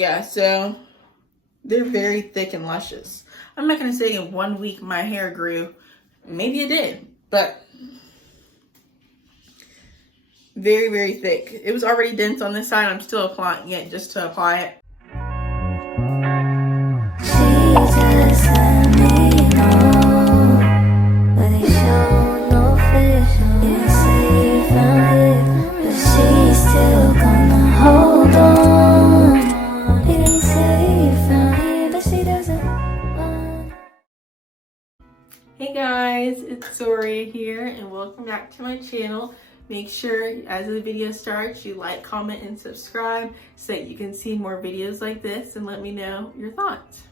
Yeah, so they're very thick and luscious. I'm not gonna say in 1 week my hair grew. Maybe it did, but very, very thick. It was already dense on this side. I'm still applying it just to apply it. Hey guys, it's Soria here and welcome back to my channel. Make sure as the video starts you like, comment, and subscribe so that you can see more videos like this and let me know your thoughts.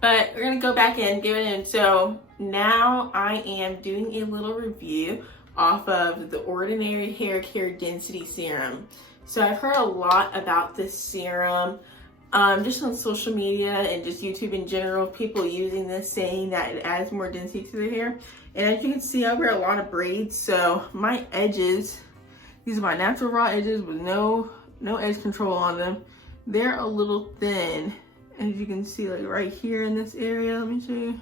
But we're gonna go back in, give it in. So now I am doing a little review off of the Ordinary Hair Density Serum. So I've heard a lot about this serum, just on social media and just YouTube in general, people using this, saying that it adds more density to their hair. And as you can see, I wear a lot of braids, so my edges, these are my natural raw edges with no edge control on them. They're a little thin, as you can see, like right here in this area. Let me show you.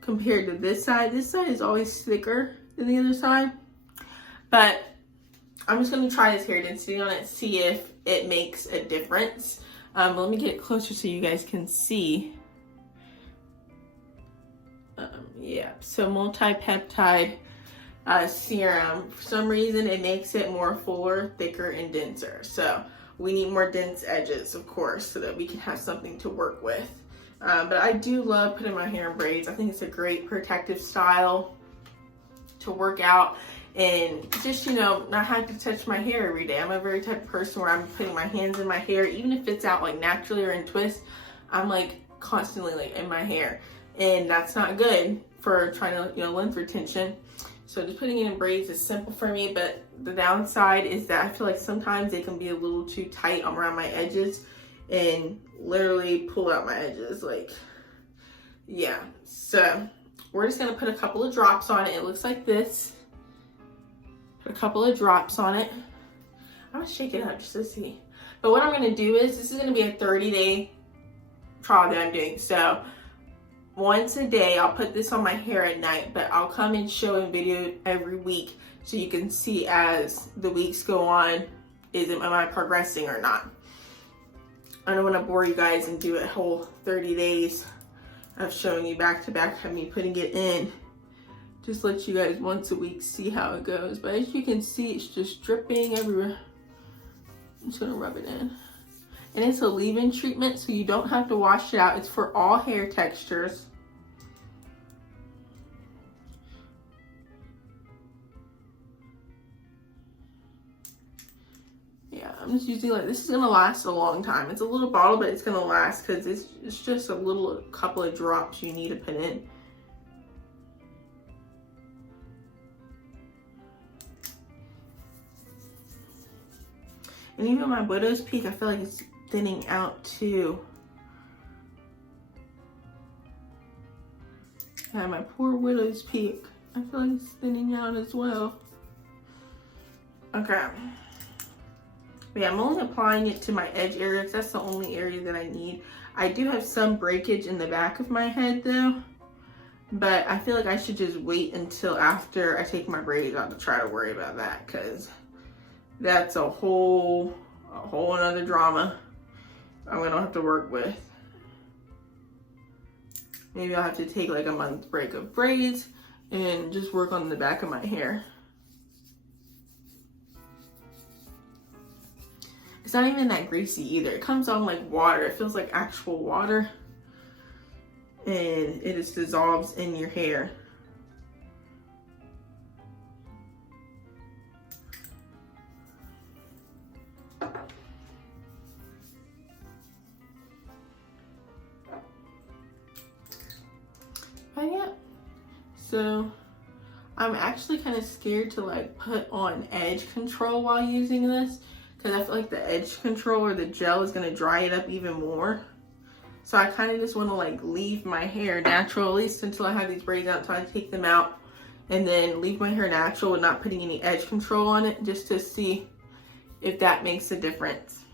Compared to this side is always thicker than the other side. But I'm just gonna try this hair density on it, see if it makes a difference. Let me get it closer so you guys can see. Yeah, so multi-peptide serum. For some reason, it makes it more fuller, thicker, and denser. So we need more dense edges, of course, so that we can have something to work with. But I do love putting my hair in braids. I think it's a great protective style to work out and just, you know, not have to touch my hair every day. I'm a very type of person where I'm putting my hands in my hair, even if it's out like naturally or in twists, I'm like constantly like in my hair. And that's not good for trying to, you know, length retention. So just putting it in braids is simple for me, but the downside is that I feel like sometimes they can be a little too tight around my edges and literally pull out my edges. Like, yeah. So we're just gonna put a couple of drops on it. It looks like this. Put a couple of drops on it. I'm gonna shake it up just to see. But what I'm gonna do is, this is gonna be a 30-day trial that I'm doing. So once a day, I'll put this on my hair at night, but I'll come and show a video every week so you can see as the weeks go on, am I progressing or not? I don't wanna bore you guys and do a whole 30 days of showing you back to back of me putting it in. Just let you guys once a week see how it goes. But as you can see, it's just dripping everywhere. I'm just gonna rub it in. And it's a leave-in treatment, so you don't have to wash it out. It's for all hair textures. Yeah, I'm just using, like, this is gonna last a long time. It's a little bottle, but it's gonna last because it's just a couple of drops you need to put in. And even my widow's peak, I feel like it's thinning out too. Yeah, my poor widow's peak, I feel like it's thinning out as well. Okay. But yeah, I'm only applying it to my edge area because that's the only area that I need. I do have some breakage in the back of my head though, but I feel like I should just wait until after I take my braids out to try to worry about that, because that's a whole another drama I'm gonna have to work with. Maybe I'll have to take like a month break of braids and just work on the back of my hair. It's not even that greasy either. It comes on like water. It feels like actual water. And it just dissolves in your hair. But yeah, so I'm actually kind of scared to like put on edge control while using this, because I feel like the edge control or the gel is going to dry it up even more. So I kind of just want to like leave my hair natural, at least until I have these braids out, until I take them out, and then leave my hair natural with not putting any edge control on it, just to see if that makes a difference.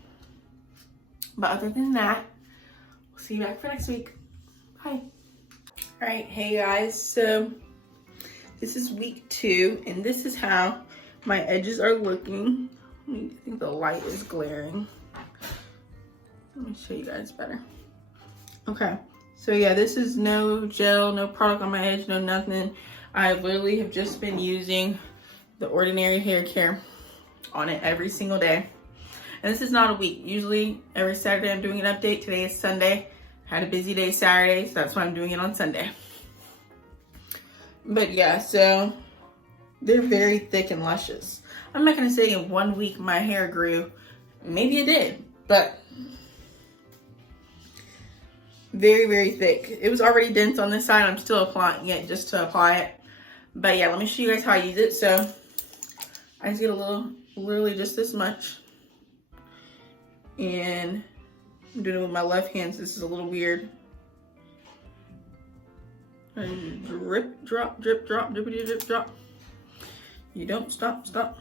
But other than that, we'll see you back for next week. Bye. All right, hey guys, so this is week 2, and this is how my edges are looking. I think the light is glaring. Let me show you guys better. Okay, so yeah, this is no gel, no product on my edge, no nothing. I literally have just been using the Ordinary Hair Care on it every single day. And this is not a week. Usually every Saturday I'm doing an update. Today is Sunday. Had a busy day Saturday, so that's why I'm doing it on Sunday. But yeah, so they're very thick and luscious. I'm not gonna say in 1 week my hair grew. Maybe it did, but very, very thick. It was already dense on this side. I'm still applying it just to apply it. But yeah, let me show you guys how I use it. So I just get a little, literally just this much. And I'm doing it with my left hand, so this is a little weird. And drip, drop, drip, drop, drippity, drip, drop. You don't stop, stop.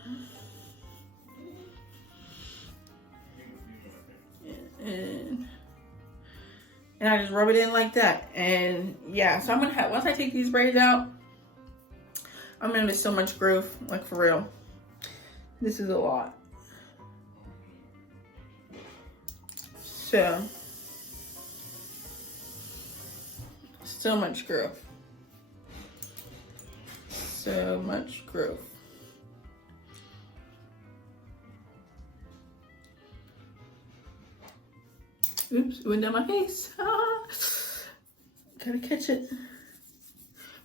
And I just rub it in like that. And yeah, so I'm gonna have, once I take these braids out, I'm gonna miss so much growth, like for real. This is a lot. So much growth. So much growth. Oops, it went down my face. Gotta catch it.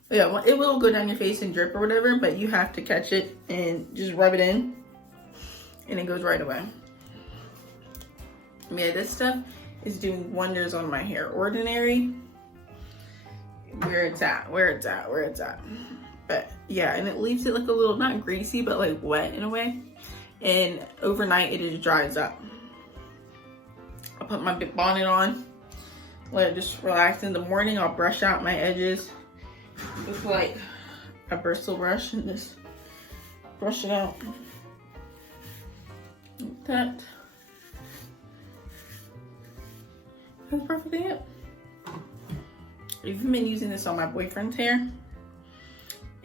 But yeah, it will go down your face and drip or whatever, but you have to catch it and just rub it in, and it goes right away. Yeah, this stuff is doing wonders on my hair. Ordinary, where it's at. But yeah, and it leaves it like a little, not greasy, but like wet in a way. And overnight, it just dries up. I'll put my big bonnet on, let it just relax. In the morning, I'll brush out my edges with like a bristle brush and just brush it out like that. That's perfectly it. I've even been using this on my boyfriend's hair,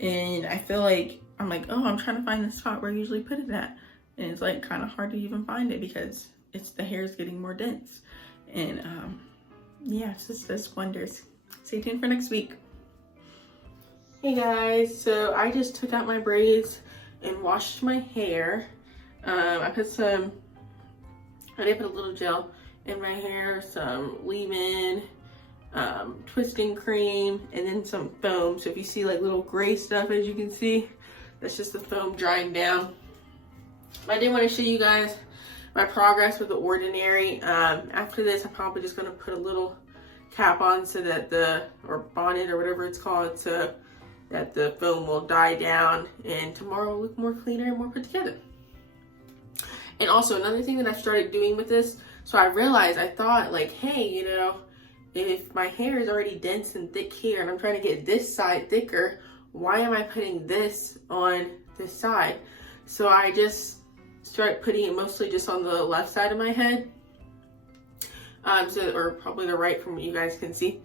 and I feel like I'm like, oh, I'm trying to find the spot where I usually put it at, and it's like kind of hard to even find it because the hair is getting more dense. And yeah, it just does wonders. Stay tuned for next week. Hey guys, so I just took out my braids and washed my hair. I did put a little gel in my hair, some leave-in, twisting cream, and then some foam. So if you see like little gray stuff, as you can see, that's just the foam drying down. I did want to show you guys my progress with the Ordinary. After this, I'm probably just going to put a little cap on so that or bonnet or whatever it's called, so that the foam will die down, and tomorrow will look more cleaner and more put together. And also another thing that I started doing with this, so I realized, I thought like, hey, you know, if my hair is already dense and thick here and I'm trying to get this side thicker, why am I putting this on this side? So I just started putting it mostly just on the left side of my head. Or probably the right from what you guys can see.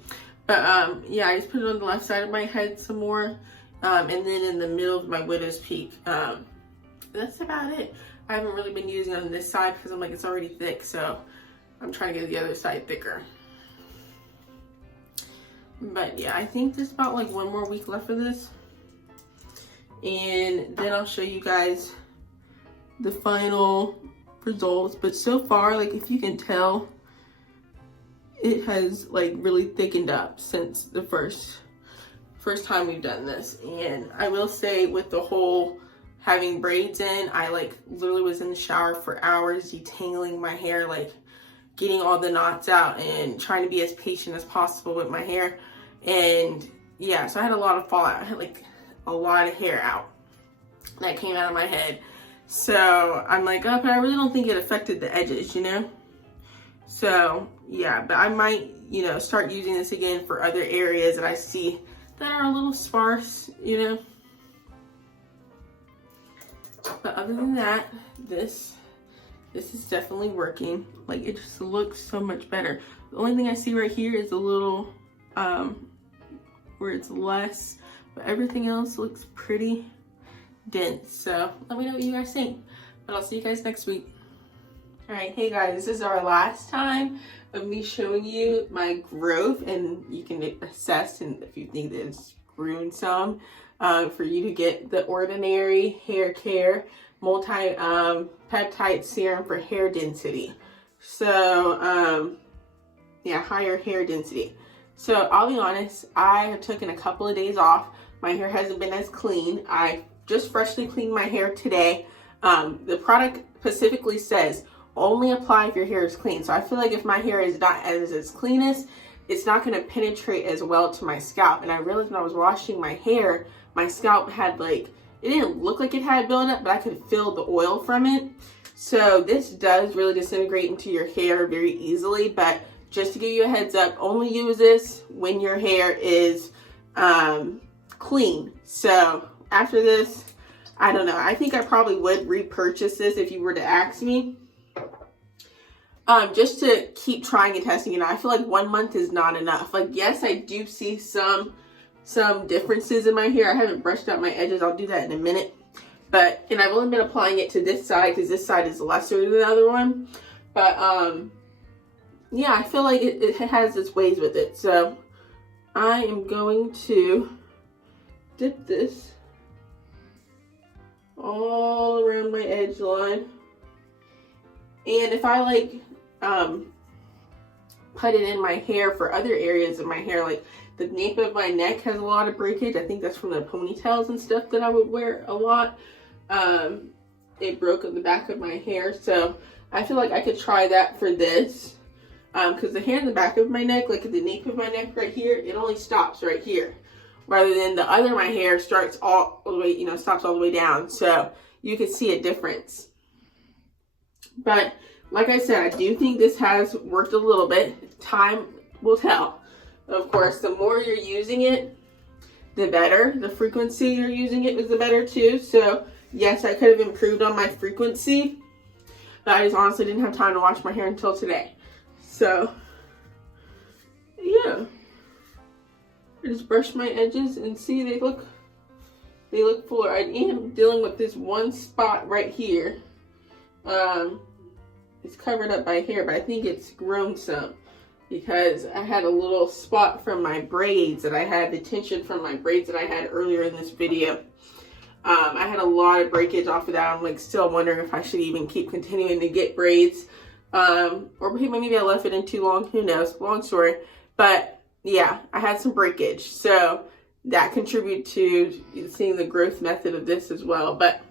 But yeah, I just put it on the left side of my head some more. And then in the middle of my widow's peak. That's about it. I haven't really been using it on this side because I'm like, it's already thick. So I'm trying to get the other side thicker. But yeah, I think there's about like 1 more week left of this. And then I'll show you guys the final results. But so far, like if you can tell, it has like really thickened up since the first time we've done this. And I will say, with the whole having braids in, I like literally was in the shower for hours detangling my hair, like getting all the knots out and trying to be as patient as possible with my hair. And yeah, so I had a lot of fallout. I had like a lot of hair out that came out of my head. So I'm like, oh, but I really don't think it affected the edges, you know? So yeah, but I might, you know, start using this again for other areas that I see that are a little sparse, you know? But other than that, this this is definitely working. Like, it just looks so much better. The only thing I see right here is a little where it's less, but everything else looks pretty dense. So let me know what you guys think, but I'll see you guys next week. All right, hey guys, this is our last time of me showing you my growth, and you can assess, and if you think that it's grown some, for you to get the Ordinary Hair Care multi-peptide serum for hair density. So yeah, higher hair density. So I'll be honest, I have taken a couple of days off. My hair hasn't been as clean. I just freshly cleaned my hair today. The product specifically says only apply if your hair is clean. So I feel like if my hair is not as cleanest, it's not going to penetrate as well to my scalp. And I realized when I was washing my hair, my scalp had like, it didn't look like it had buildup, but I could feel the oil from it. So this does really disintegrate into your hair very easily, but just to give you a heads up, only use this when your hair is clean. So after this, I don't know, I think I probably would repurchase this if you were to ask me. Just to keep trying and testing it. I feel like 1 month is not enough. Like, yes, I do see some differences in my hair. I haven't brushed out my edges. I'll do that in a minute. But, and I've only been applying it to this side because this side is lesser than the other one. But, yeah, I feel like it has its ways with it. So I am going to dip this all around my edge line. And if I like put it in my hair for other areas of my hair, like the nape of my neck has a lot of breakage. I think that's from the ponytails and stuff that I would wear a lot. It broke at the back of my hair. So I feel like I could try that for this. Because the hair in the back of my neck, like at the nape of my neck right here, it only stops right here. Rather than the other, my hair starts all the way, stops all the way down. So you can see a difference. But like I said, I do think this has worked a little bit. Time will tell. Of course, the more you're using it, the better. The frequency you're using it is the better too. So yes, I could have improved on my frequency, but I just honestly didn't have time to wash my hair until today. So yeah, I just brushed my edges and see they look fuller. I am dealing with this one spot right here. It's covered up by hair, but I think it's grown some because I had a little spot from my braids that I had, the tension from my braids that I had earlier in this video. I had a lot of breakage off of that. I'm like still wondering if I should even keep continuing to get braids. Or maybe I left it in too long, who knows, long story. But yeah, I had some breakage. So that contributed to seeing the growth method of this as well. But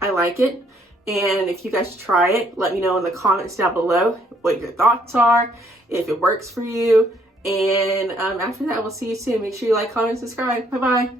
I like it. And if you guys try it, let me know in the comments down below what your thoughts are, if it works for you. And after that, we'll see you soon. Make sure you like, comment, subscribe. Bye-bye.